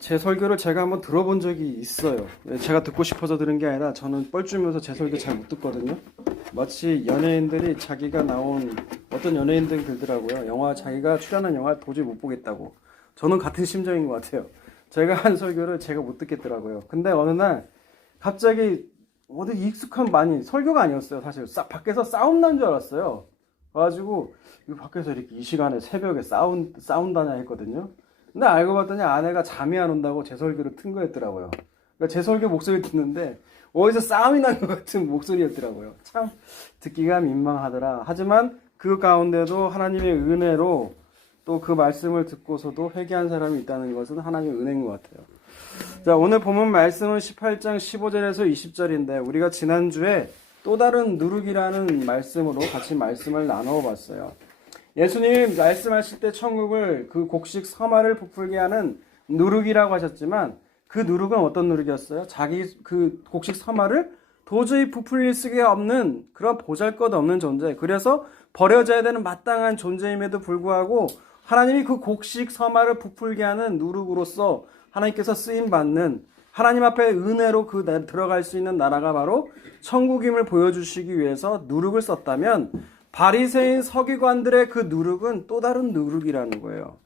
제 설교를 제가 한번 들어본 적이 있어요. 제가 듣고 싶어서 들은 게 아니라 저는 뻘쭘해서 제 설교 잘 못 듣거든요. 마치 연예인들이 자기가 나온 어떤 연예인들 들더라고요. 자기가 출연한 영화 도저히 못 보겠다고. 저는 같은 심정인 것 같아요. 제가 한 설교를 제가 못 듣겠더라고요. 근데 어느 날 갑자기 어디 익숙한 많이 설교가 아니었어요. 사실 밖에서 싸움 난 줄 알았어요. 그래가지고 이 밖에서 이렇게 이 시간에 새벽에 싸운다냐 했거든요. 근데 알고 봤더니 아내가 잠이 안 온다고 제 설교를 튼 거였더라고요. 그러니까 제 설교 목소리 듣는데 어디서 싸움이 난 것 같은 목소리였더라고요. 참 듣기가 민망하더라. 하지만 그 가운데도 하나님의 은혜로 또 그 말씀을 듣고서도 회개한 사람이 있다는 것은 하나님의 은혜인 것 같아요. 자, 오늘 본문 말씀은 18장 15절에서 20절인데 우리가 지난주에 또 다른 누룩이라는 말씀으로 같이 말씀을 나누어 봤어요. 예수님이 말씀하실 때 천국을 그 곡식 서마를 부풀게 하는 누룩이라고 하셨지만 그 누룩은 어떤 누룩이었어요? 자기 그 곡식 서마를 도저히 부풀릴 수가 없는 그런 보잘것없는 존재. 그래서 버려져야 되는 마땅한 존재임에도 불구하고 하나님이 그 곡식 서마를 부풀게 하는 누룩으로서 하나님께서 쓰임받는 하나님 앞에 은혜로 들어갈 수 있는 나라가 바로 천국임을 보여주시기 위해서 누룩을 썼다면 바리새인 서기관들의 그 누룩은 또 다른 누룩이라는 거예요.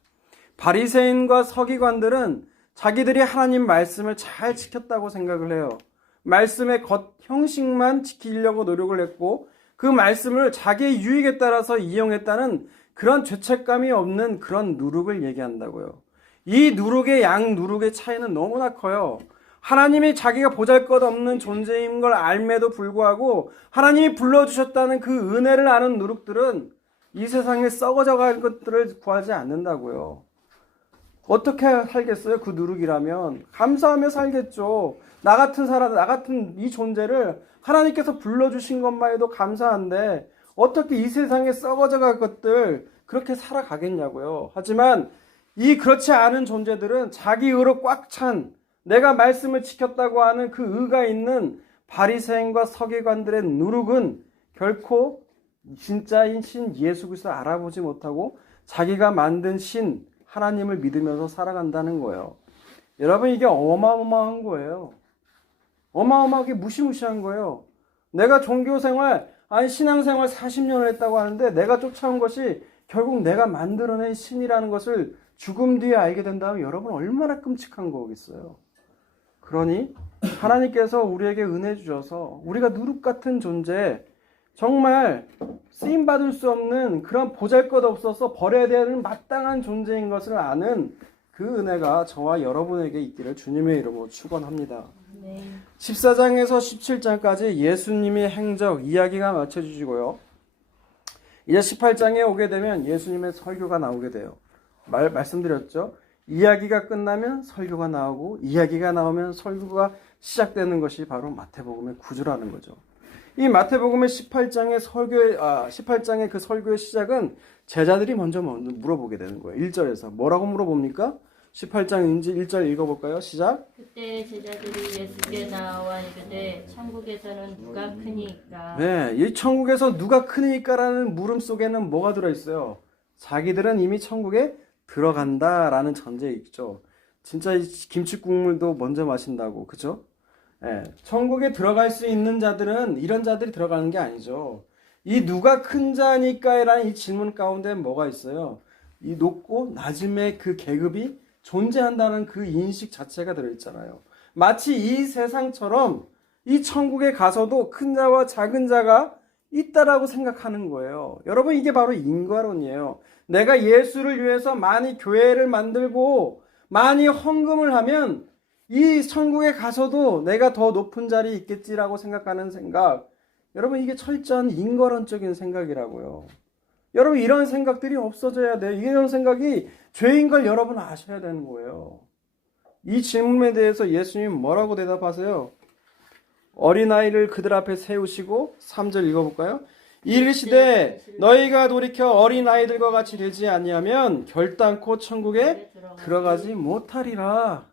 바리새인과 서기관들은 자기들이 하나님 말씀을 잘 지켰다고 생각을 해요. 말씀의 겉 형식만 지키려고 노력을 했고 그 말씀을 자기의 유익에 따라서 이용했다는 그런 죄책감이 없는 그런 누룩을 얘기한다고요. 이 누룩의 누룩의 차이는 너무나 커요. 하나님이 자기가 보잘것없는 존재인 걸 알매도 불구하고 하나님이 불러주셨다는 그 은혜를 아는 누룩들은 이 세상에 썩어져갈 것들을 구하지 않는다고요. 어떻게 살겠어요? 그 누룩이라면 감사하며 살겠죠. 나 같은 이 존재를 하나님께서 불러주신 것만 해도 감사한데 어떻게 이 세상에 썩어져갈 것들 그렇게 살아가겠냐고요. 하지만 그렇지 않은 존재들은 자기 의로 꽉 찬 내가 말씀을 지켰다고 하는 그 의가 있는 바리새인과 서기관들의 누룩은 결코 진짜인 신 예수 그리스도를 알아보지 못하고 자기가 만든 신 하나님을 믿으면서 살아간다는 거예요. 여러분 이게 어마어마한 거예요. 어마어마하게 무시무시한 거예요. 내가 종교생활 신앙생활 40년을 했다고 하는데 내가 쫓아온 것이 결국 내가 만들어낸 신이라는 것을 죽음 뒤에 알게 된다면 여러분 얼마나 끔찍한 거겠어요. 그러니 하나님께서 우리에게 은혜 주셔서 우리가 누룩 같은 존재 정말 쓰임받을 수 없는 그런 보잘것없어서 버려야 되는 마땅한 존재인 것을 아는 그 은혜가 저와 여러분에게 있기를 주님의 이름으로 축원합니다. 네. 14장에서 17장까지 예수님의 행적 이야기가 맞춰주시고요. 이제 18장에 오게 되면 예수님의 설교가 나오게 돼요. 말씀드렸죠. 이야기가 끝나면 설교가 나오고 이야기가 나오면 설교가 시작되는 것이 바로 마태복음의 구조라는 거죠. 이 마태복음의 18장의 그 설교의 시작은 제자들이 먼저 물어보게 되는 거예요. 1절에서 뭐라고 물어봅니까? 18장 1절 읽어볼까요? 시작. 그때 제자들이 예수께 나와 이르되 천국에서는 누가 크니까? 네, 이 천국에서 누가 크니까라는 물음 속에는 뭐가 들어있어요? 자기들은 이미 천국에 들어간다라는 전제에 있죠. 진짜 김치 국물도 먼저 마신다고, 그죠? 네, 천국에 들어갈 수 있는 자들은 이런 자들이 들어가는 게 아니죠. 이 누가 큰 자니까라는 이 질문 가운데 뭐가 있어요? 이 높고 낮음의 그 계급이 존재한다는 그 인식 자체가 들어있잖아요. 마치 이 세상처럼 이 천국에 가서도 큰 자와 작은 자가 있다라고 생각하는 거예요. 여러분 이게 바로 인과론이에요. 내가 예수를 위해서 많이 교회를 만들고 많이 헌금을 하면 이 천국에 가서도 내가 더 높은 자리에 있겠지라고 생각하는 생각. 여러분 이게 철저한 인과론적인 생각이라고요. 여러분 이런 생각들이 없어져야 돼요. 이런 생각이 죄인 걸 여러분 아셔야 되는 거예요. 이 질문에 대해서 예수님 뭐라고 대답하세요? 어린아이를 그들 앞에 세우시고 3절 읽어볼까요? 이르시되 너희가 돌이켜 어린아이들과 같이 되지 아니하면 결단코 천국에 들어가지 못하리라.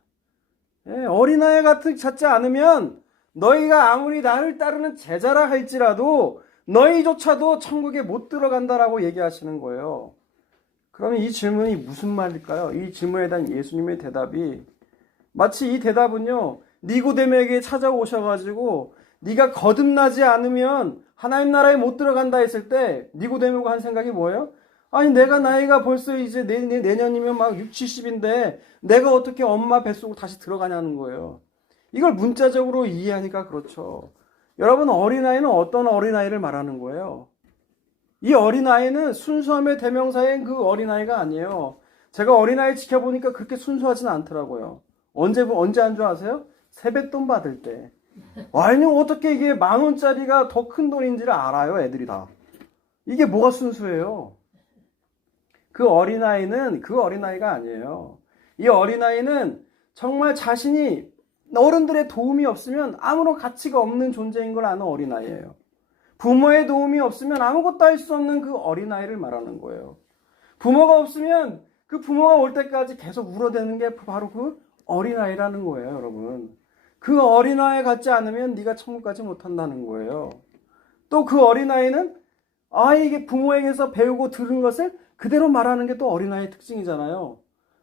어린아이 같지 않으면 너희가 아무리 나를 따르는 제자라 할지라도 너희조차도 천국에 못 들어간다라고 얘기하시는 거예요. 그러면 이 질문이 무슨 말일까요? 이 질문에 대한 예수님의 대답이 마치 이 대답은요, 니고데모에게 찾아오셔가지고 네가 거듭나지 않으면 하나님 나라에 못 들어간다 했을 때 니고데모가 한 생각이 뭐예요? 아니 내가 나이가 벌써 이제 내년이면 막 6, 70인데 내가 어떻게 엄마 뱃속으로 다시 들어가냐는 거예요. 이걸 문자적으로 이해하니까 그렇죠. 여러분, 어린아이는 어떤 어린아이를 말하는 거예요? 이 어린아이는 순수함의 대명사인 그 어린아이가 아니에요. 제가 어린아이 지켜보니까 그렇게 순수하지는 않더라고요. 언제 한 줄 아세요? 세뱃돈 받을 때. 아니 어떻게 이게 10,000원짜리가 더 큰 돈인지를 알아요, 애들이 다. 이게 뭐가 순수해요? 그 어린아이는 그 어린아이가 아니에요. 이 어린아이는 정말 자신이 어른들의 도움이 없으면 아무런 가치가 없는 존재인 걸 아는 어린아이예요. 부모의 도움이 없으면 아무것도 할 수 없는 그 어린아이를 말하는 거예요. 부모가 없으면 그 부모가 올 때까지 계속 울어대는 게 바로 그 어린아이라는 거예요, 여러분. 그 어린아이 같지 않으면 네가 천국 가지 못한다는 거예요. 또 그 어린아이는 이게 부모에게서 배우고 들은 것을 그대로 말하는 게 또 어린아이의 특징이잖아요.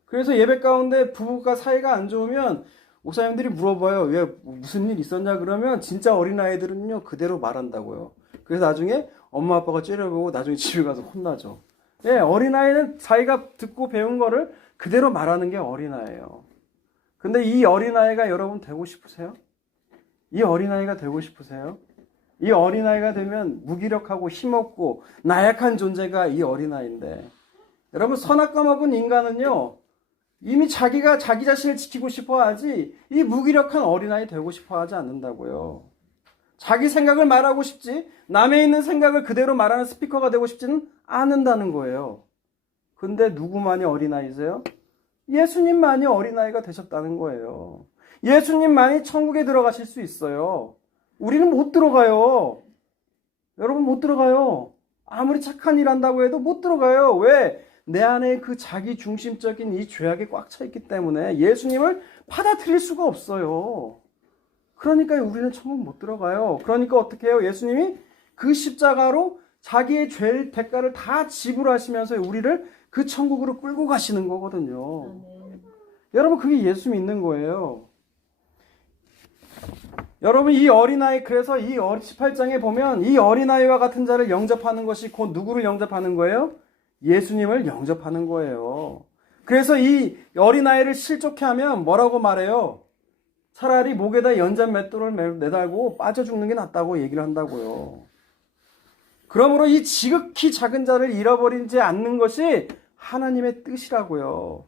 그래서 예배 가운데 부부가 사이가 안 좋으면 목사님들이 물어봐요. 왜 무슨 일 있었냐 그러면 진짜 어린아이들은요 그대로 말한다고요. 그래서 나중에 엄마 아빠가 째려보고 나중에 집에 가서 혼나죠. 예, 어린아이는 자기가 듣고 배운 거를 그대로 말하는 게 어린아이예요. 근데 이 어린아이가 여러분 되고 싶으세요? 이 어린아이가 되고 싶으세요? 이 어린아이가 되면 무기력하고 힘없고 나약한 존재가 이 어린아이인데, 여러분 선악과 먹은 인간은요 이미 자기가 자기 자신을 지키고 싶어 하지 이 무기력한 어린아이 되고 싶어 하지 않는다고요. 자기 생각을 말하고 싶지 남의 있는 생각을 그대로 말하는 스피커가 되고 싶지는 않는다는 거예요. 근데 누구만이 어린아이세요? 예수님만이 어린아이가 되셨다는 거예요. 예수님만이 천국에 들어가실 수 있어요. 우리는 못 들어가요. 여러분 못 들어가요. 아무리 착한 일 한다고 해도 못 들어가요. 왜? 내 안에 그 자기 중심적인 이 죄악이 꽉 차 있기 때문에 예수님을 받아들일 수가 없어요. 그러니까 우리는 천국 못 들어가요. 그러니까 어떻게 해요? 예수님이 그 십자가로 자기의 죄 대가를 다 지불하시면서 우리를 그 천국으로 끌고 가시는 거거든요. 여러분 그게 예수 믿는 거예요. 여러분 이 어린아이, 그래서 이 18장에 보면 이 어린아이와 같은 자를 영접하는 것이 곧 누구를 영접하는 거예요? 예수님을 영접하는 거예요. 그래서 이 어린아이를 실족해 하면 뭐라고 말해요? 차라리 목에다 연잔 맷돌을 매달고 빠져 죽는 게 낫다고 얘기를 한다고요. 그러므로 이 지극히 작은 자를 잃어버리지 않는 것이 하나님의 뜻이라고요.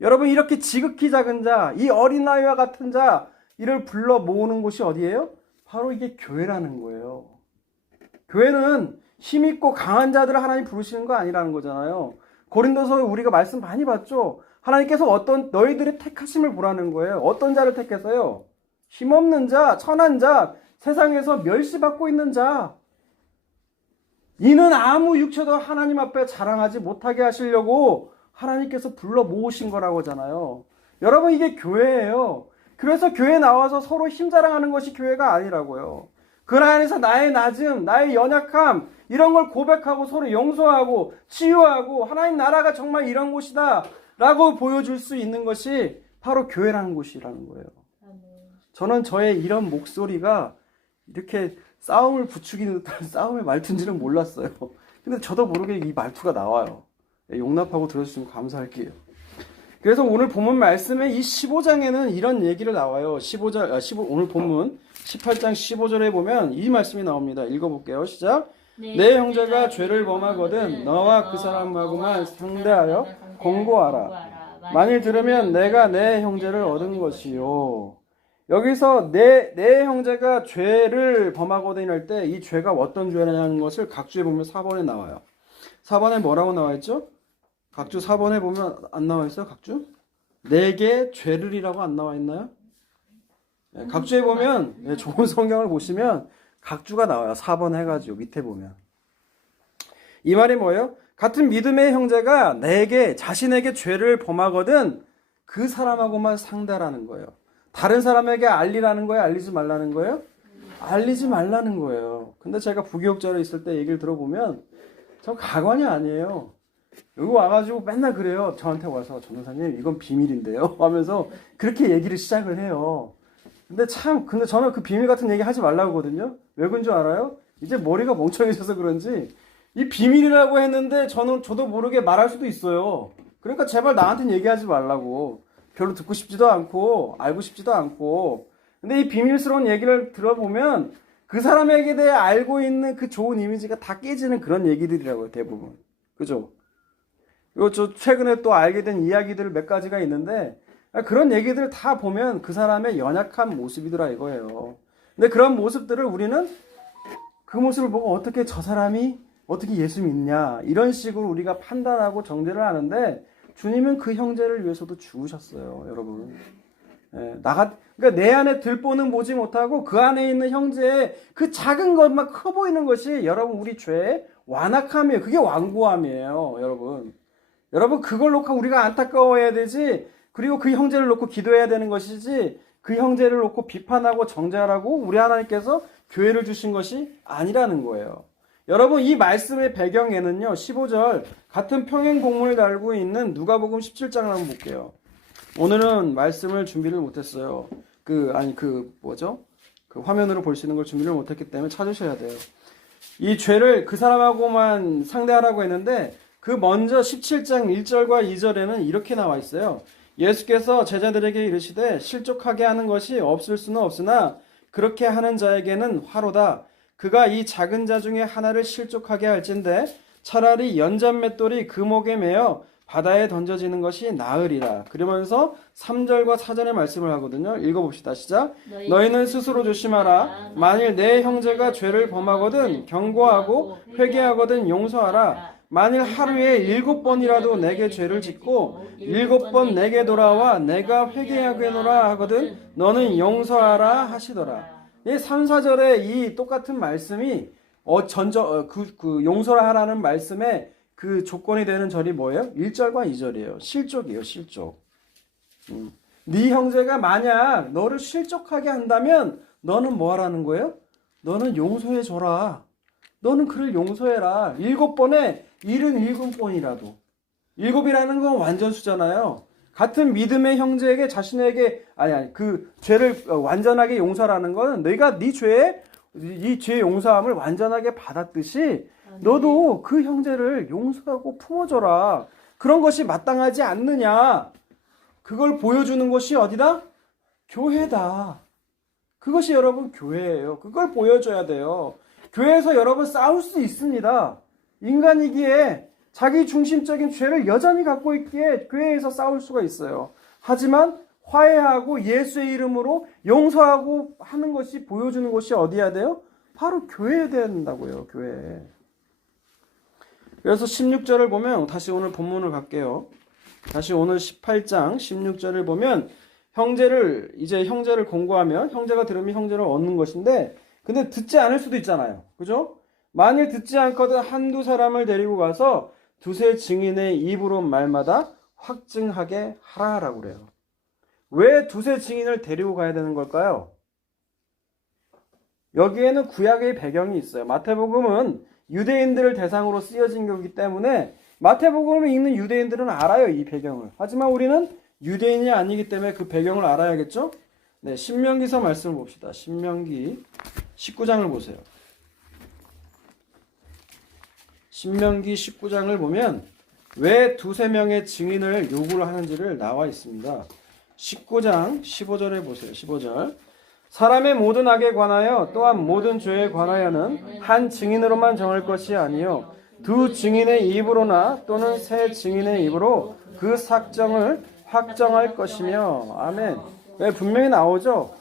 여러분 이렇게 지극히 작은 자, 이 어린아이와 같은 자 이를 불러 모으는 곳이 어디예요? 바로 이게 교회라는 거예요. 교회는 힘있고 강한 자들을 하나님 부르시는 거 아니라는 거잖아요. 고린도서 우리가 말씀 많이 봤죠. 하나님께서 어떤 너희들의 택하심을 보라는 거예요. 어떤 자를 택해서요? 힘없는 자, 천한 자, 세상에서 멸시받고 있는 자. 이는 아무 육체도 하나님 앞에 자랑하지 못하게 하시려고 하나님께서 불러 모으신 거라고 하잖아요. 여러분 이게 교회예요. 그래서 교회에 나와서 서로 힘자랑하는 것이 교회가 아니라고요. 그 안에서 나의 낮음, 나의 연약함 이런 걸 고백하고 서로 용서하고 치유하고 하나님 나라가 정말 이런 곳이다 라고 보여줄 수 있는 것이 바로 교회라는 곳이라는 거예요. 저는 저의 이런 목소리가 이렇게 싸움을 부추기는 듯한 싸움의 말투인지는 몰랐어요. 근데 저도 모르게 이 말투가 나와요. 용납하고 들어주시면 감사할게요. 그래서 오늘 본문 말씀에 이 15장에는 이런 얘기를 나와요. 오늘 본문 18장 15절에 보면 이 말씀이 나옵니다. 읽어볼게요. 시작. 내 형제가 죄를 범하거든 너와 그 사람하고만 상대하여 권고하라. 만일 들으면 내가 내 형제를 얻은 것이요. 여기서 내 형제가 죄를 범하거든 할 때 이 죄가 어떤 죄냐는 것을 각주에 보면 4번에 나와요. 4번에 뭐라고 나와 있죠? 각주 4번에 보면 안 나와 있어요? 각주? 내게 죄를이라고 안 나와 있나요? 네, 각주에 보면 좋은 성경을 보시면 각주가 나와요. 4번 해가지고 밑에 보면. 이 말이 뭐예요? 같은 믿음의 형제가 자신에게 죄를 범하거든 그 사람하고만 상대라는 거예요. 다른 사람에게 알리라는 거예요? 알리지 말라는 거예요? 알리지 말라는 거예요. 근데 제가 부교육자로 있을 때 얘기를 들어보면 저 가관이 아니에요. 여기 와가지고 맨날 그래요. 저한테 와서 전도사님 이건 비밀인데요 하면서 그렇게 얘기를 시작을 해요. 근데 저는 그 비밀 같은 얘기 하지 말라고 하거든요. 왜 그런 줄 알아요? 이제 머리가 멍청해져서 그런지 이 비밀이라고 했는데 저도 모르게 말할 수도 있어요. 그러니까 제발 나한테는 얘기하지 말라고. 별로 듣고 싶지도 않고 알고 싶지도 않고. 근데 이 비밀스러운 얘기를 들어보면 그 사람에게 대해 알고 있는 그 좋은 이미지가 다 깨지는 그런 얘기들이라고요, 대부분. 그죠? 그리고 저 최근에 또 알게 된 이야기들 몇 가지가 있는데 그런 얘기들을 다 보면 그 사람의 연약한 모습이더라 이거예요. 근데 그런 모습들을 우리는 그 모습을 보고 어떻게 저 사람이 어떻게 예수 믿냐 이런 식으로 우리가 판단하고 정죄를 하는데 주님은 그 형제를 위해서도 죽으셨어요, 여러분. 예, 그러니까 내 안에 들보는 보지 못하고 그 안에 있는 형제의 그 작은 것만 커 보이는 것이 여러분 우리 죄의 완악함이에요. 그게 완고함이에요, 여러분. 여러분 그걸 놓고 우리가 안타까워해야 되지. 그리고 그 형제를 놓고 기도해야 되는 것이지. 그 형제를 놓고 비판하고 정죄하라고 우리 하나님께서 교회를 주신 것이 아니라는 거예요. 여러분 이 말씀의 배경에는요 15절 같은 평행 본문을 달고 있는 누가복음 17장을 한번 볼게요. 오늘은 말씀을 준비를 못했어요. 그 화면으로 볼 수 있는 걸 준비를 못했기 때문에 찾으셔야 돼요. 이 죄를 그 사람하고만 상대하라고 했는데 그 먼저 17장 1절과 2절에는 이렇게 나와 있어요. 예수께서 제자들에게 이르시되 실족하게 하는 것이 없을 수는 없으나 그렇게 하는 자에게는 화로다. 그가 이 작은 자 중에 하나를 실족하게 할진대 차라리 연잔맷돌이 그 목에 매어 바다에 던져지는 것이 나으리라. 그러면서 3절과 4절의 말씀을 하거든요. 읽어봅시다. 시작. 너희는 스스로 조심하라. 만일 내 형제가 죄를 범하거든 경고하고 회개하거든 용서하라. 만일 하루에 7번이라도 내게 죄를 짓고 7번 내게 돌아와 내가 회개하겠노라 하거든 너는 용서하라 하시더라. 이 3, 4절의 이 똑같은 말씀이 용서를 하라는 말씀의 그 조건이 되는 절이 뭐예요? 1절과 2절이에요. 실족이에요, 실족. 네 형제가 만약 너를 실족하게 한다면 너는 뭐 하라는 거예요? 너는 용서해 줘라. 너는 그를 용서해라. 7번에 77번이라도. 7이라는 건 완전수잖아요. 같은 믿음의 형제에게 자신에게 그 죄를 완전하게 용서라는 건 너희가 네 죄의 용서함을 완전하게 받았듯이 너도 그 형제를 용서하고 품어줘라. 그런 것이 마땅하지 않느냐. 그걸 보여주는 것이 어디다? 교회다. 그것이 여러분 교회예요. 그걸 보여줘야 돼요. 교회에서 여러분 싸울 수 있습니다. 인간이기에 자기 중심적인 죄를 여전히 갖고 있기에 교회에서 싸울 수가 있어요. 하지만 화해하고 예수의 이름으로 용서하고 하는 것이 보여주는 것이 어디야 돼요? 바로 교회에 된다고요. 교회에. 그래서 16절을 보면 다시 오늘 본문을 갈게요. 다시 오늘 18장 16절을 보면 형제를 공고하면 형제가 들으면 형제를 얻는 것인데 근데 듣지 않을 수도 있잖아요. 그죠? 만일 듣지 않거든 한두 사람을 데리고 가서 두세 증인의 입으로 말마다 확증하게 하라라고 그래요. 왜 두세 증인을 데리고 가야 되는 걸까요? 여기에는 구약의 배경이 있어요. 마태복음은 유대인들을 대상으로 쓰여진 거기 때문에 마태복음을 읽는 유대인들은 알아요, 이 배경을. 하지만 우리는 유대인이 아니기 때문에 그 배경을 알아야겠죠? 네, 신명기서 말씀을 봅시다. 신명기 19장을 보세요. 신명기 19장을 보면 왜 두세 명의 증인을 요구를 하는지를 나와 있습니다. 19장 15절에 보세요. 15절. 사람의 모든 악에 관하여 또한 모든 죄에 관하여는 한 증인으로만 정할 것이 아니요 두 증인의 입으로나 또는 세 증인의 입으로 그 삭정을 확정할 것이며. 아멘. 왜 분명히 나오죠?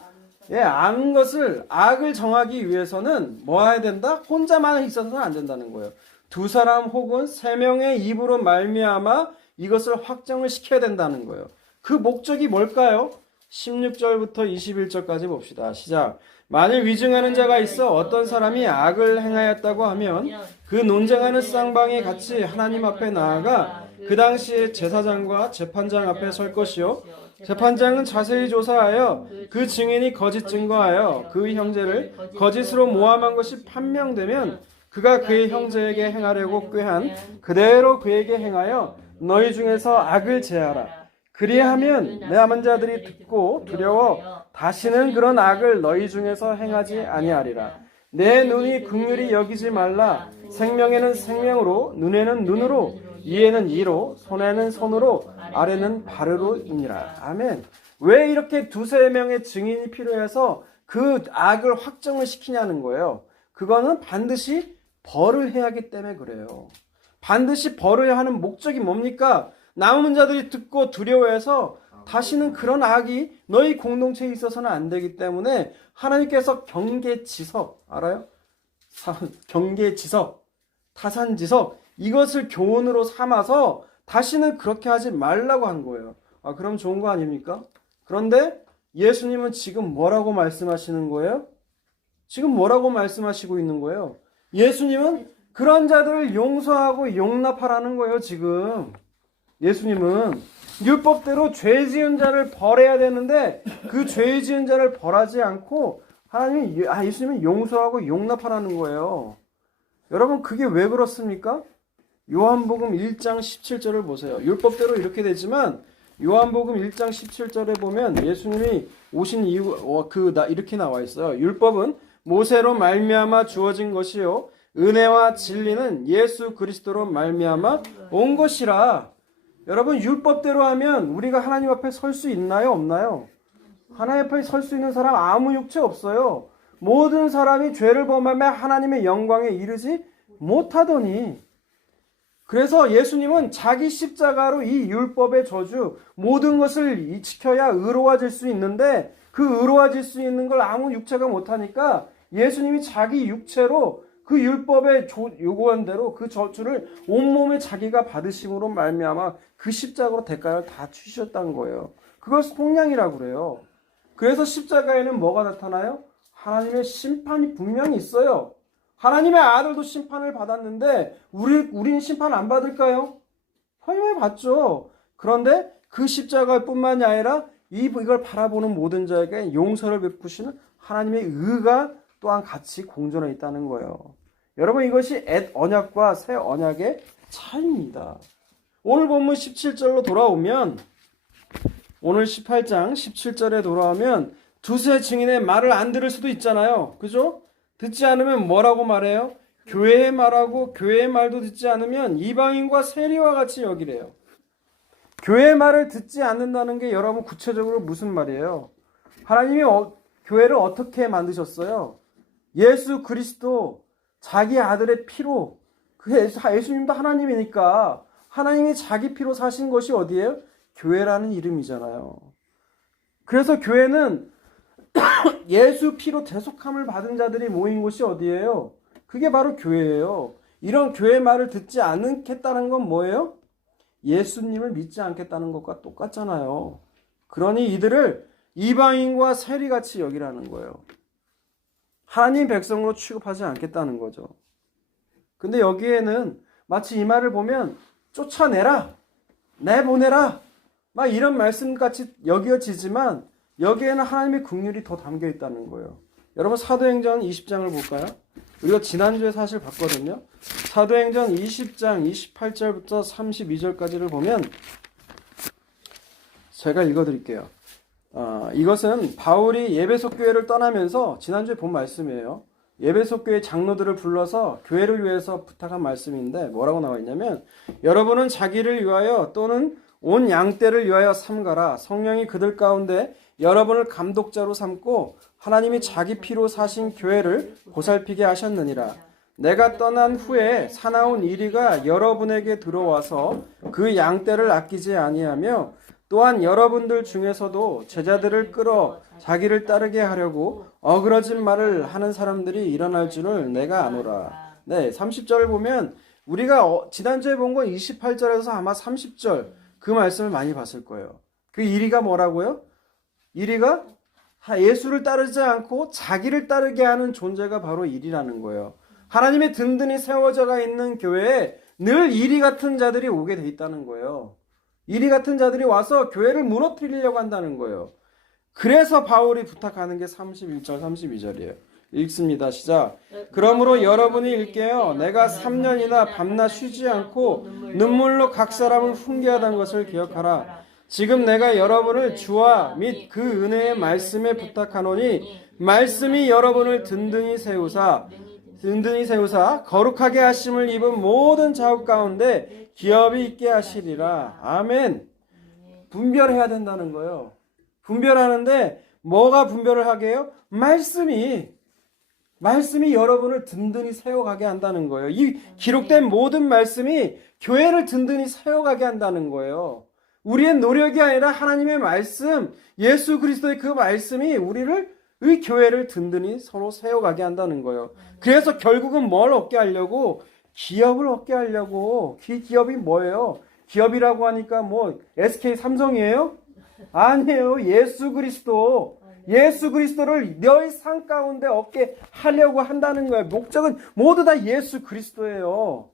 악을 정하기 위해서는 뭐 해야 된다? 혼자만 있어서는 안 된다는 거예요. 두 사람 혹은 세 명의 입으로 말미암아 이것을 확정을 시켜야 된다는 거예요. 그 목적이 뭘까요? 16절부터 21절까지 봅시다. 시작. 만일 위증하는 자가 있어 어떤 사람이 악을 행하였다고 하면 그 논쟁하는 쌍방이 같이 하나님 앞에 나아가 그 당시에 제사장과 재판장 앞에 설 것이요 재판장은 자세히 조사하여 그 증인이 거짓 증거하여 그 형제를 거짓으로 모함한 것이 판명되면 그가 그의 형제에게 행하려고 꾀한 그대로 그에게 행하여 너희 중에서 악을 제하라. 그리하면 내암은 자들이 듣고 두려워 다시는 그런 악을 너희 중에서 행하지 아니하리라. 내 눈이 긍휼히 여기지 말라. 생명에는 생명으로, 눈에는 눈으로, 이에는 이로, 손에는 손으로, 아래는 발으로이니라. 아멘. 왜 이렇게 두세 명의 증인이 필요해서 그 악을 확정을 시키냐는 거예요. 그거는 반드시 벌을 해야 하기 때문에 그래요. 반드시 벌을 하는 목적이 뭡니까? 남은 자들이 듣고 두려워해서 다시는 그런 악이 너희 공동체에 있어서는 안 되기 때문에 하나님께서 경계지석, 알아요? 경계지석, 타산지석, 이것을 교훈으로 삼아서 다시는 그렇게 하지 말라고 한 거예요. 그럼 좋은 거 아닙니까? 그런데 예수님은 지금 뭐라고 말씀하시는 거예요? 지금 뭐라고 말씀하시고 있는 거예요? 예수님은 그런 자들을 용서하고 용납하라는 거예요, 지금. 예수님은 율법대로 죄 지은 자를 벌해야 되는데 그 죄 지은 자를 벌하지 않고 예수님은 용서하고 용납하라는 거예요. 여러분, 그게 왜 그렇습니까? 요한복음 1장 17절을 보세요. 율법대로 이렇게 되지만 요한복음 1장 17절에 보면 예수님이 오신 이유 이렇게 나와 있어요. 율법은 모세로 말미암아 주어진 것이요 은혜와 진리는 예수 그리스도로 말미암아 온 것이라. 여러분, 율법대로 하면 우리가 하나님 앞에 설 수 있나요? 없나요? 하나님 앞에 설 수 있는 사람 아무 육체 없어요. 모든 사람이 죄를 범하며 하나님의 영광에 이르지 못하더니. 그래서 예수님은 자기 십자가로 이 율법의 저주 모든 것을 지켜야 의로워질 수 있는데 그 의로워질 수 있는 걸 아무 육체가 못하니까 예수님이 자기 육체로 그 율법에 요구한 대로 그 저주를 온몸에 자기가 받으심으로 말미암아 그 십자가로 대가를 다 치셨다는 거예요. 그걸 속량이라고 그래요. 그래서 십자가에는 뭐가 나타나요? 하나님의 심판이 분명히 있어요. 하나님의 아들도 심판을 받았는데 우린 심판 안 받을까요? 당연히 받죠. 그런데 그 십자가뿐만이 아니라 이걸 바라보는 모든 자에게 용서를 베푸시는 하나님의 의가 또한 같이 공존해 있다는 거예요. 여러분, 이것이 옛 언약과 새 언약의 차이입니다. 오늘 본문 17절로 돌아오면, 오늘 18장 17절에 돌아오면 두세 증인의 말을 안 들을 수도 있잖아요. 그죠? 듣지 않으면 뭐라고 말해요? 교회의 말하고 교회의 말도 듣지 않으면 이방인과 세리와 같이 여기래요. 교회의 말을 듣지 않는다는 게 여러분 구체적으로 무슨 말이에요? 하나님이 교회를 어떻게 만드셨어요? 예수 그리스도 자기 아들의 피로, 예수님도 하나님이니까 하나님이 자기 피로 사신 것이 어디예요? 교회라는 이름이잖아요. 그래서 교회는 예수 피로 대속함을 받은 자들이 모인 곳이 어디예요? 그게 바로 교회예요. 이런 교회 말을 듣지 않겠다는 건 뭐예요? 예수님을 믿지 않겠다는 것과 똑같잖아요. 그러니 이들을 이방인과 세리같이 여기라는 거예요. 하나님 백성으로 취급하지 않겠다는 거죠. 근데 여기에는 마치 이 말을 보면 쫓아내라, 내보내라, 막 이런 말씀같이 여겨지지만 여기에는 하나님의 긍휼이 더 담겨 있다는 거예요. 여러분, 사도행전 20장을 볼까요? 우리가 지난주에 사실 봤거든요. 사도행전 20장 28절부터 32절까지를 보면 제가 읽어드릴게요. 이것은 바울이 예배소 교회를 떠나면서 지난주에 본 말씀이에요. 예배소 교회 장로들을 불러서 교회를 위해서 부탁한 말씀인데 뭐라고 나와 있냐면, 여러분은 자기를 위하여 또는 온 양떼를 위하여 삼가라. 성령이 그들 가운데 여러분을 감독자로 삼고 하나님이 자기 피로 사신 교회를 보살피게 하셨느니라. 내가 떠난 후에 사나운 이리가 여러분에게 들어와서 그 양떼를 아끼지 아니하며 또한 여러분들 중에서도 제자들을 끌어 자기를 따르게 하려고 어그러진 말을 하는 사람들이 일어날 줄을 내가 아노라. 네, 30절을 보면 우리가 지난주에 본 건 28절에서 아마 30절 그 말씀을 많이 봤을 거예요. 그 이리가 뭐라고요? 이리가 예수를 따르지 않고 자기를 따르게 하는 존재가 바로 이리라는 거예요. 하나님의 든든히 세워져가 있는 교회에 늘 이리 같은 자들이 오게 돼 있다는 거예요. 이리 같은 자들이 와서 교회를 무너뜨리려고 한다는 거예요. 그래서 바울이 부탁하는 게 31절, 32절이에요. 읽습니다. 시작. 그러므로 여러분이 읽게요. 내가 3년이나 밤낮 쉬지 않고 눈물로 각 사람을 훈계하던 것을 기억하라. 지금 내가 여러분을 주와 및 그 은혜의 말씀에 부탁하노니 말씀이 여러분을 든든히 세우사 거룩하게 하심을 입은 모든 자국 가운데 기업이 있게 하시리라. 아멘. 분별해야 된다는 거예요. 분별하는데 뭐가 분별을 하게 해요? 말씀이 여러분을 든든히 세워가게 한다는 거예요. 이 기록된 모든 말씀이 교회를 든든히 세워가게 한다는 거예요. 우리의 노력이 아니라 하나님의 말씀, 예수 그리스도의 그 말씀이 의 교회를 든든히 서로 세워가게 한다는 거예요. 그래서 결국은 뭘 얻게 하려고? 기업을 얻게 하려고. 기업이 뭐예요? 기업이라고 하니까 뭐 SK 삼성이에요? 아니에요. 예수 그리스도를 너희 삶 가운데 얻게 하려고 한다는 거예요. 목적은 모두 다 예수 그리스도예요.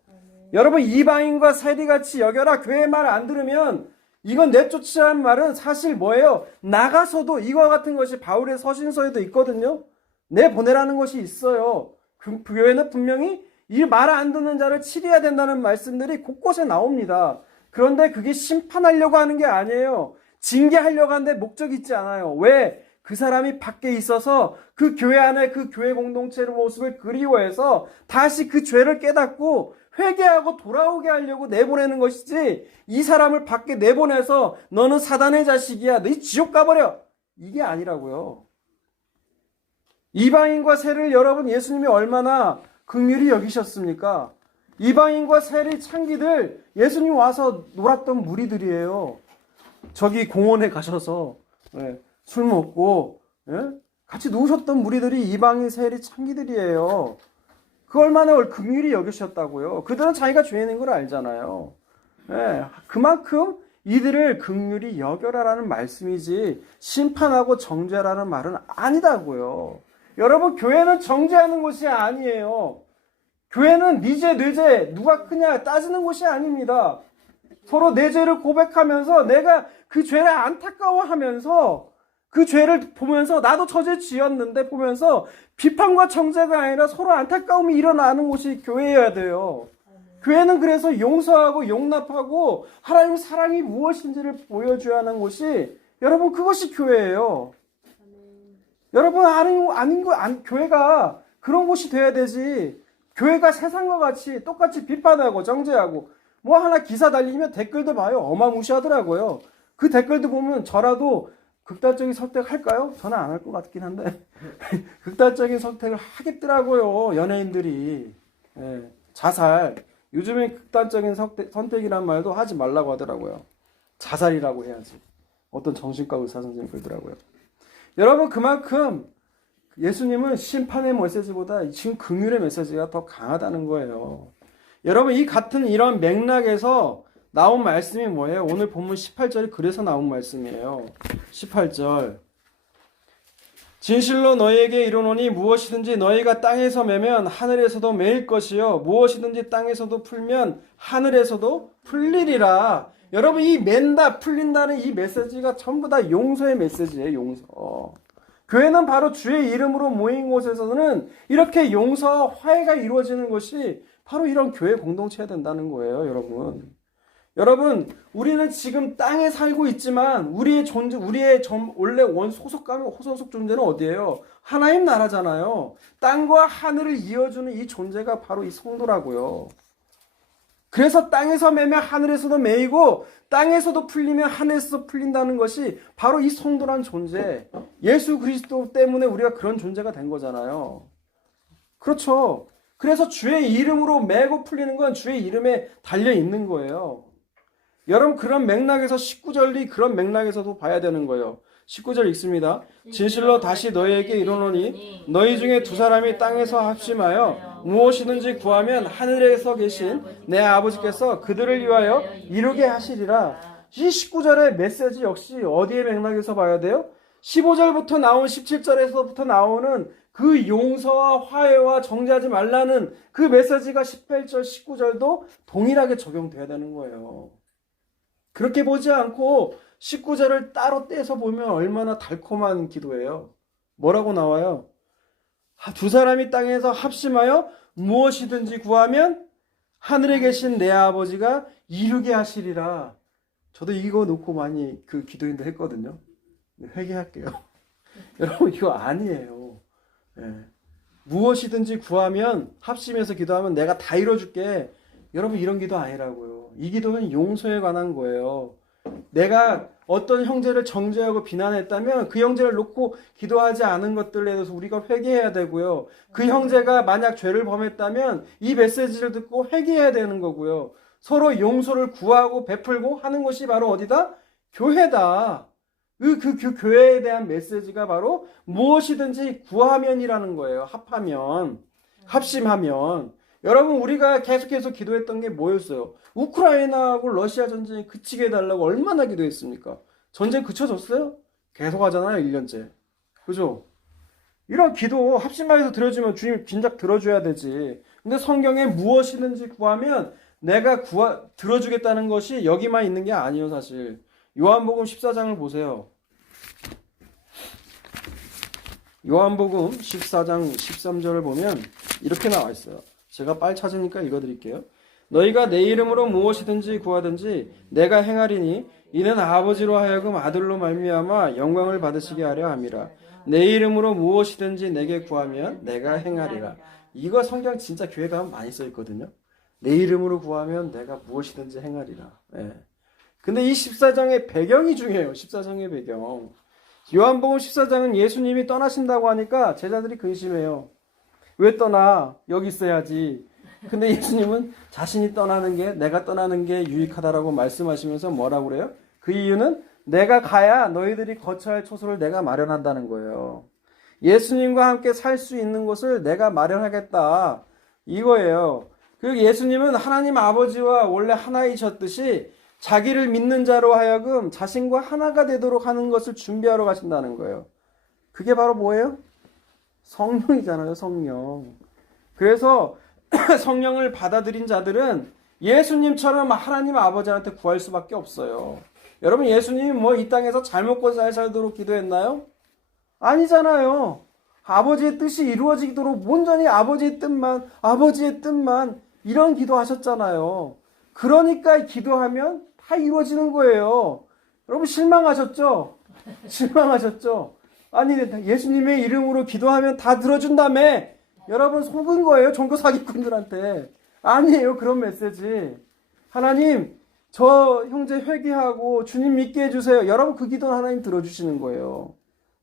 여러분, 이방인과 세리같이 여겨라. 교회 말 안 들으면 이건 내쫓으라는 말은 사실 뭐예요? 나가서도 이와 같은 것이 바울의 서신서에도 있거든요. 내보내라는 것이 있어요. 그 교회는 분명히 이 말 안 듣는 자를 치려야 된다는 말씀들이 곳곳에 나옵니다. 그런데 그게 심판하려고 하는 게 아니에요. 징계하려고 하는데 목적이 있지 않아요. 왜? 그 사람이 밖에 있어서 그 교회 안에 그 교회 공동체의 모습을 그리워해서 다시 그 죄를 깨닫고 회개하고 돌아오게 하려고 내보내는 것이지, 이 사람을 밖에 내보내서 너는 사단의 자식이야, 너 지옥 가버려, 이게 아니라고요. 이방인과 세리를 여러분 예수님이 얼마나 긍휼히 여기셨습니까? 이방인과 세리 창기들 예수님 와서 놀았던 무리들이에요. 저기 공원에 가셔서 술 먹고 같이 노셨던 무리들이 이방인 세리 창기들이에요. 그 얼마나 긍휼히 여기셨다고요. 그들은 자기가 죄인인 걸 알잖아요. 그만큼 이들을 긍휼히 여겨라라는 말씀이지 심판하고 정죄라는 말은 아니다고요. 여러분, 교회는 정죄하는 곳이 아니에요. 교회는 네 죄, 내 죄, 누가 크냐 따지는 곳이 아닙니다. 서로 내 죄를 고백하면서 내가 그 죄를 안타까워하면서 그 죄를 보면서 나도 저 죄 지었는데 보면서 비판과 정죄가 아니라 서로 안타까움이 일어나는 곳이 교회여야 돼요. 교회는 그래서 용서하고 용납하고 하나님의 사랑이 무엇인지를 보여줘야 하는 곳이, 여러분, 그것이 교회예요. 여러분, 교회가 그런 곳이 돼야 되지. 교회가 세상과 같이 똑같이 비판하고 정죄하고 뭐 하나 기사 달리면 댓글도 봐요. 어마무시하더라고요. 그 댓글도 보면 저라도 극단적인 선택할까요? 저는 안 할 것 같긴 한데 극단적인 선택을 하겠더라고요. 연예인들이. 자살. 요즘에 극단적인 선택이란 말도 하지 말라고 하더라고요. 자살이라고 해야지. 어떤 정신과 의사 선생님이 그러더라고요. 여러분, 그만큼 예수님은 심판의 메시지보다 지금 긍휼의 메시지가 더 강하다는 거예요. 여러분, 이 같은 이런 맥락에서 나온 말씀이 뭐예요? 오늘 본문 18절이 그래서 나온 말씀이에요. 18절. 진실로 너희에게 이르노니 무엇이든지 너희가 땅에서 매면 하늘에서도 매일 것이요 무엇이든지 땅에서도 풀면 하늘에서도 풀리리라. 여러분, 이 맨다 풀린다는 이 메시지가 전부 다 용서의 메시지예요. 용서. 교회는 바로 주의 이름으로 모인 곳에서는 이렇게 용서와 화해가 이루어지는 것이 바로 이런 교회 공동체가 된다는 거예요. 여러분, 우리는 지금 땅에 살고 있지만 우리의 존재, 원래 소속 존재는 어디예요? 하나님 나라잖아요. 땅과 하늘을 이어주는 이 존재가 바로 이 성도라고요. 그래서 땅에서 매면 하늘에서도 매이고 땅에서도 풀리면 하늘에서 풀린다는 것이 바로 이 성도란 존재, 예수 그리스도 때문에 우리가 그런 존재가 된 거잖아요. 그렇죠. 그래서 주의 이름으로 매고 풀리는 건 주의 이름에 달려 있는 거예요. 여러분, 그런 맥락에서 19절이 그런 맥락에서도 봐야 되는 거예요. 19절 읽습니다. 진실로 다시 너희에게 이르노니 너희 중에 두 사람이 땅에서 합심하여 무엇이든지 구하면 하늘에서 계신 내 아버지께서 그들을 위하여 이루게 하시리라. 이 19절의 메시지 역시 어디의 맥락에서 봐야 돼요? 15절부터 나온 17절에서부터 나오는 그 용서와 화해와 정죄하지 말라는 그 메시지가 18절, 19절도 동일하게 적용돼야 되는 거예요. 그렇게 보지 않고 19절을 따로 떼서 보면 얼마나 달콤한 기도예요. 뭐라고 나와요? 두 사람이 땅에서 합심하여 무엇이든지 구하면 하늘에 계신 내 아버지가 이루게 하시리라. 저도 이거 놓고 많이 그 기도인도 했거든요. 회개할게요. 여러분 이거 아니에요. 예. 무엇이든지 구하면 합심해서 기도하면 내가 다 이뤄줄게. 여러분 이런 기도 아니라고요. 이 기도는 용서에 관한 거예요. 내가 어떤 형제를 정죄하고 비난했다면 그 형제를 놓고 기도하지 않은 것들에 대해서 우리가 회개해야 되고요. 그 형제가 만약 죄를 범했다면 이 메시지를 듣고 회개해야 되는 거고요. 서로 용서를 구하고 베풀고 하는 것이 바로 어디다? 교회다. 그 교회에 대한 메시지가 바로 무엇이든지 구하면이라는 거예요. 합하면, 합심하면. 여러분 우리가 계속해서 기도했던 게 뭐였어요? 우크라이나하고 러시아 전쟁이 그치게 해달라고 얼마나 기도했습니까? 전쟁 그쳐졌어요? 계속 하잖아요 1년째. 그죠? 이런 기도 합심하여서 드려주면 주님 진작 들어줘야 되지. 근데 성경에 무엇이든지 구하면 내가 들어주겠다는 것이 여기만 있는 게 아니에요 사실. 요한복음 14장을 보세요. 요한복음 14장 13절을 보면 이렇게 나와 있어요. 제가 빨리 찾으니까 읽어드릴게요. 너희가 내 이름으로 무엇이든지 구하든지 내가 행하리니 이는 아버지로 하여금 아들로 말미암아 영광을 받으시게 하려 함이라. 내 이름으로 무엇이든지 내게 구하면 내가 행하리라. 이거 성경 진짜 교회 가면 많이 써 있거든요. 내 이름으로 구하면 내가 무엇이든지 행하리라. 예. 근데 이 14장의 배경이 중요해요. 14장의 배경. 요한복음 14장은 예수님이 떠나신다고 하니까 제자들이 근심해요. 왜 떠나? 여기 있어야지. 근데 예수님은 자신이 떠나는 게, 내가 떠나는 게 유익하다라고 말씀하시면서 뭐라고 그래요? 그 이유는 내가 가야 너희들이 거쳐야 할 처소를 내가 마련한다는 거예요. 예수님과 함께 살 수 있는 곳을 내가 마련하겠다. 이거예요. 그리고 예수님은 하나님 아버지와 원래 하나이셨듯이 자기를 믿는 자로 하여금 자신과 하나가 되도록 하는 것을 준비하러 가신다는 거예요. 그게 바로 뭐예요? 성령이잖아요, 성령. 그래서 성령을 받아들인 자들은 예수님처럼 하나님 아버지한테 구할 수밖에 없어요. 여러분 예수님이 뭐 이 땅에서 잘 먹고 잘 살도록 기도했나요? 아니잖아요. 아버지의 뜻이 이루어지도록 온전히 아버지의 뜻만 이런 기도하셨잖아요. 그러니까 기도하면 다 이루어지는 거예요. 여러분 실망하셨죠? 실망하셨죠? 아니 예수님의 이름으로 기도하면 다 들어준다며. 여러분 속은 거예요. 종교 사기꾼들한테. 아니에요. 그런 메시지. 하나님 저 형제 회개하고 주님 믿게 해주세요. 여러분 그 기도는 하나님 들어주시는 거예요.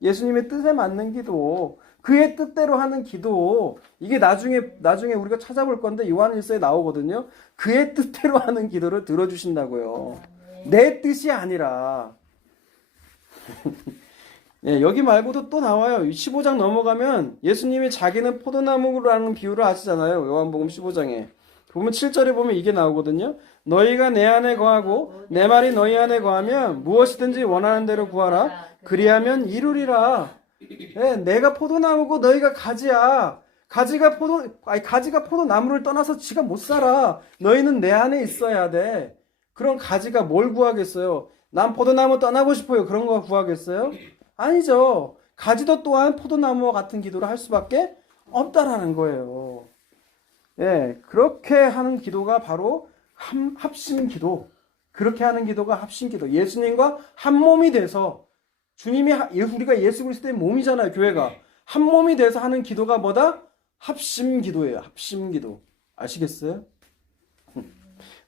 예수님의 뜻에 맞는 기도, 그의 뜻대로 하는 기도. 이게 나중에 우리가 찾아볼 건데 요한일서에 나오거든요. 그의 뜻대로 하는 기도를 들어주신다고요. 내 뜻이 아니라. 예, 여기 말고도 또 나와요. 15장 넘어가면 예수님이 자기는 포도나무라는 비유를 하시잖아요. 요한복음 15장에. 보면 7절에 보면 이게 나오거든요. 너희가 내 안에 거하고 내 말이 너희 안에 거하면 무엇이든지 원하는 대로 구하라. 그리하면 이루리라. 예, 내가 포도나무고 너희가 가지야. 가지가 포도나무를 떠나서 지가 못 살아. 너희는 내 안에 있어야 돼. 그럼 가지가 뭘 구하겠어요? 난 포도나무 떠나고 싶어요. 그런 거 구하겠어요? 아니죠. 가지도 또한 포도나무와 같은 기도를 할 수밖에 없다라는 거예요. 예, 그렇게 하는 기도가 바로 합심 기도. 그렇게 하는 기도가 합심 기도. 예수님과 한 몸이 돼서 우리가 예수 그리스도의 몸이잖아요. 교회가 한 몸이 돼서 하는 기도가 뭐다? 합심 기도예요. 합심 기도. 아시겠어요?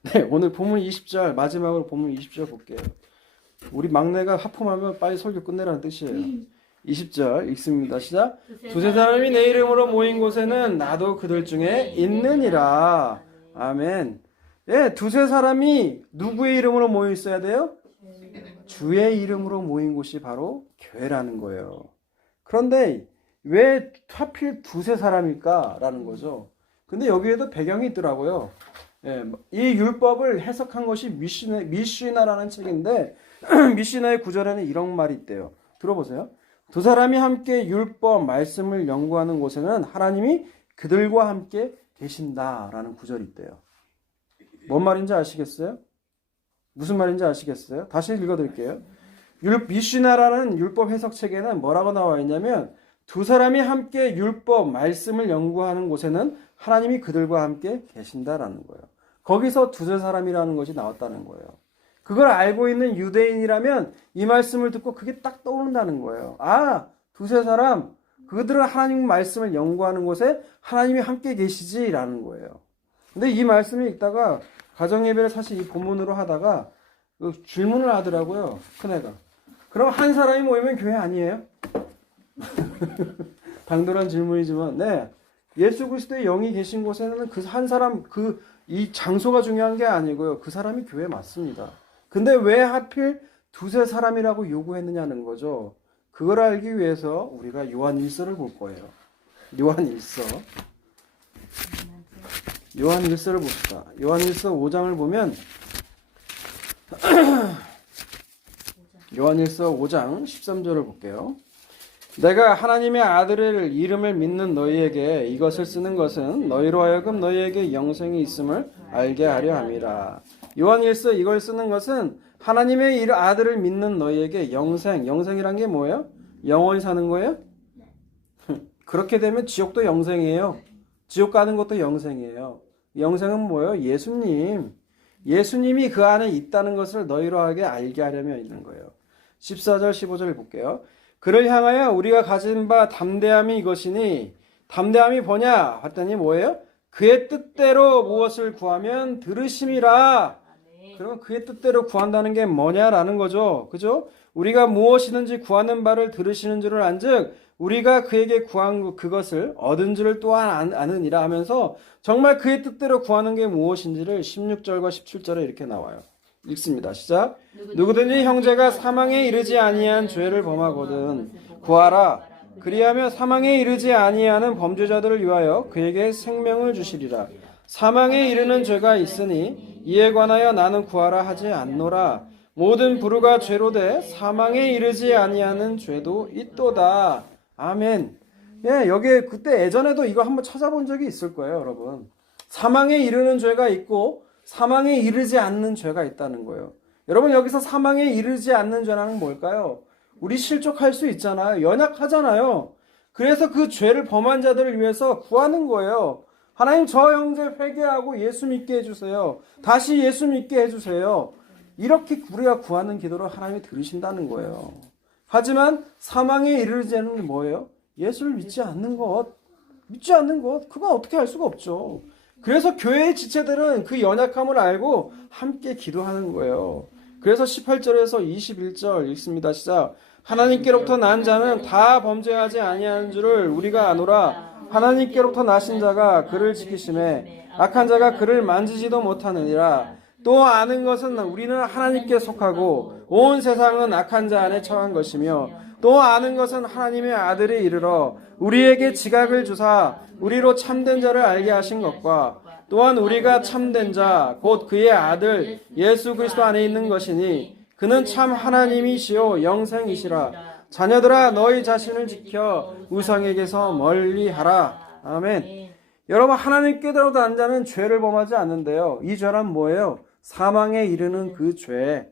네, 오늘 본문 20절 마지막으로 본문 20절 볼게요. 우리 막내가 하품하면 빨리 설교 끝내라는 뜻이에요. 20절 읽습니다. 시작. 두세 사람이 내 이름으로 모인 곳에는 나도 그들 중에 있느니라. 아멘. 예, 두세 사람이 누구의 이름으로 모여 있어야 돼요? 주의 이름으로 모인 곳이 바로 교회라는 거예요. 그런데 왜 하필 두세 사람일까? 라는 거죠. 근데 여기에도 배경이 있더라고요. 예, 이 율법을 해석한 것이 미시나라는 책인데 미시나의 9절에는 이런 말이 있대요. 들어보세요. 두 사람이 함께 율법 말씀을 연구하는 곳에는 하나님이 그들과 함께 계신다라는 구절이 있대요. 뭔 말인지 아시겠어요? 무슨 말인지 아시겠어요? 다시 읽어드릴게요. 미시나라는 율법 해석책에는 뭐라고 나와 있냐면 두 사람이 함께 율법, 말씀을 연구하는 곳에는 하나님이 그들과 함께 계신다라는 거예요. 거기서 두세 사람이라는 것이 나왔다는 거예요. 그걸 알고 있는 유대인이라면 이 말씀을 듣고 그게 딱 떠오른다는 거예요. 아, 두세 사람, 그들은 하나님 말씀을 연구하는 곳에 하나님이 함께 계시지라는 거예요. 근데 이 말씀을 읽다가 가정예배를 사실 이 본문으로 하다가 질문을 하더라고요. 큰애가. 그럼 한 사람이 모이면 교회 아니에요? 당돌한 질문이지만, 네. 예수 그리스도의 영이 계신 곳에는 그 한 사람, 이 장소가 중요한 게 아니고요. 그 사람이 교회 맞습니다. 근데 왜 하필 두세 사람이라고 요구했느냐는 거죠. 그걸 알기 위해서 우리가 요한일서를 볼 거예요. 요한일서를 봅시다. 요한일서 5장을 보면 요한일서 5장 13절을 볼게요. 내가 하나님의 아들의 이름을 믿는 너희에게 이것을 쓰는 것은 너희로 하여금 너희에게 영생이 있음을 알게 하려 함이라. 요한일서 이걸 쓰는 것은 하나님의 아들을 믿는 너희에게 영생이란 게 뭐예요? 영원히 사는 거예요? 그렇게 되면 지옥도 영생이에요. 지옥 가는 것도 영생이에요. 영생은 뭐예요? 예수님이 그 안에 있다는 것을 너희로 하게 알게 하려면 있는 거예요. 14절 15절 볼게요. 그를 향하여 우리가 가진 바 담대함이 이것이니, 담대함이 뭐냐 했더니 뭐예요? 그의 뜻대로 무엇을 구하면 들으심이라. 그러면 그의 뜻대로 구한다는 게 뭐냐라는 거죠. 그죠? 우리가 무엇이든지 구하는 바를 들으시는 줄을 안즉 우리가 그에게 구한 그것을 얻은 줄을 또한 아느니라 하면서 정말 그의 뜻대로 구하는 게 무엇인지를 16절과 17절에 이렇게 나와요. 읽습니다. 시작. 누구든지 형제가 사망에 이르지 아니한 죄를 범하거든 구하라. 그리하며 사망에 이르지 아니하는 범죄자들을 위하여 그에게 생명을 주시리라. 사망에 이르는 죄가 있으니 이에 관하여 나는 구하라 하지 않노라. 모든 불의가 죄로 돼 사망에 이르지 아니하는 죄도 있도다. 아멘. 예, 여기에 그때 예전에도 이거 한번 찾아본 적이 있을 거예요, 여러분. 사망에 이르는 죄가 있고 사망에 이르지 않는 죄가 있다는 거예요. 여러분, 여기서 사망에 이르지 않는 죄는 뭘까요? 우리 실족할 수 있잖아요. 연약하잖아요. 그래서 그 죄를 범한 자들을 위해서 구하는 거예요. 하나님, 저 형제 회개하고 예수 믿게 해주세요. 다시 예수 믿게 해주세요. 이렇게 우리가 구하는 기도를 하나님이 들으신다는 거예요. 하지만 사망에 이르지는 뭐예요? 예수를 믿지 않는 것. 그건 어떻게 할 수가 없죠. 그래서 교회의 지체들은 그 연약함을 알고 함께 기도하는 거예요. 그래서 18절에서 21절 읽습니다. 시작. 하나님께로부터 난 자는 다 범죄하지 아니하는 줄을 우리가 아노라. 하나님께로부터 나신 자가 그를 지키심에 악한 자가 그를 만지지도 못하느니라. 또 아는 것은 우리는 하나님께 속하고 온 세상은 악한 자 안에 처한 것이며 또 아는 것은 하나님의 아들이 이르러 우리에게 지각을 주사 우리로 참된 자를 알게 하신 것과 또한 우리가 참된 자 곧 그의 아들 예수 그리스도 안에 있는 것이니 그는 참 하나님이시요 영생이시라. 자녀들아 너희 자신을 지켜 우상에게서 멀리하라. 아멘. 여러분, 하나님께로부터 난 자는 죄를 범하지 않는데요. 이 죄란 뭐예요? 사망에 이르는 그 죄.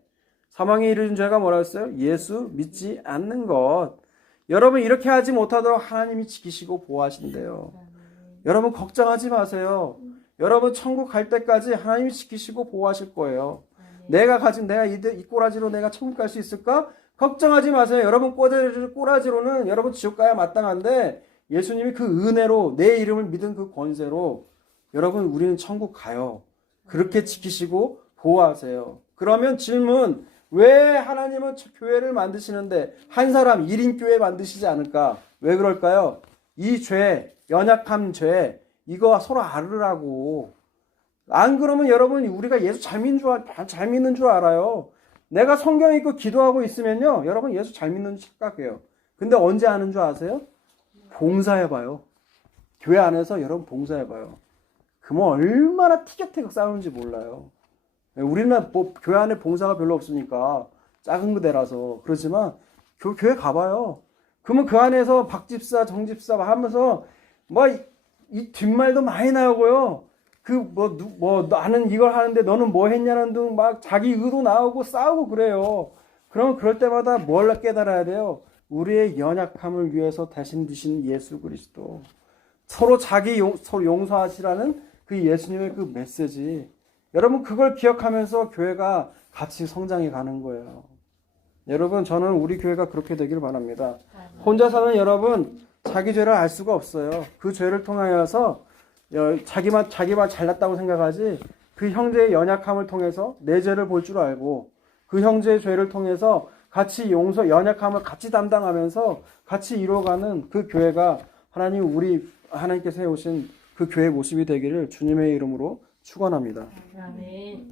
사망에 이르는 죄가 뭐라고 했어요? 예수 믿지 않는 것. 여러분, 이렇게 하지 못하도록 하나님이 지키시고 보호하신대요. 여러분, 걱정하지 마세요. 여러분, 천국 갈 때까지 하나님이 지키시고 보호하실 거예요. 내가 이 꼬라지로 내가 천국 갈 수 있을까? 걱정하지 마세요. 여러분, 꼬라지로는 여러분 지옥 가야 마땅한데 예수님이 그 은혜로 내 이름을 믿은 그 권세로 여러분, 우리는 천국 가요. 그렇게 지키시고 보호하세요. 그러면 질문, 왜 하나님은 교회를 만드시는데 한 사람 1인 교회 만드시지 않을까? 왜 그럴까요? 이 죄, 연약함 죄, 이거 서로 알으라고. 안 그러면 여러분, 우리가 예수 잘 믿는 줄 알아요. 내가 성경 읽고 기도하고 있으면요, 여러분 예수 잘 믿는 줄 착각해요. 근데 언제 아는 줄 아세요? 봉사해봐요. 교회 안에서 여러분 봉사해봐요. 그러면 얼마나 티격태격 싸우는지 몰라요. 우리는 교회 안에 봉사가 별로 없으니까 작은 부대라서 그렇지만 교회 가봐요. 그러면 그 안에서 박집사, 정집사 하면서 이 뒷말도 많이 나오고요. 나는 이걸 하는데 너는 뭐 했냐는 등 막 자기 의도 나오고 싸우고 그래요. 그러면 그럴 때마다 뭘 깨달아야 돼요? 우리의 연약함을 위해서 대신 주신 예수 그리스도. 서로 용서하시라는 그 예수님의 그 메시지. 여러분 그걸 기억하면서 교회가 같이 성장해 가는 거예요. 여러분 저는 우리 교회가 그렇게 되길 바랍니다. 혼자 사는 여러분 자기 죄를 알 수가 없어요. 그 죄를 통하여서 자기만 잘났다고 생각하지 그 형제의 연약함을 통해서 내 죄를 볼 줄 알고 그 형제의 죄를 통해서 같이 연약함을 같이 담당하면서 같이 이루어가는 그 교회가 하나님께서 해오신 그 교회 모습이 되기를 주님의 이름으로 축원합니다. 아멘.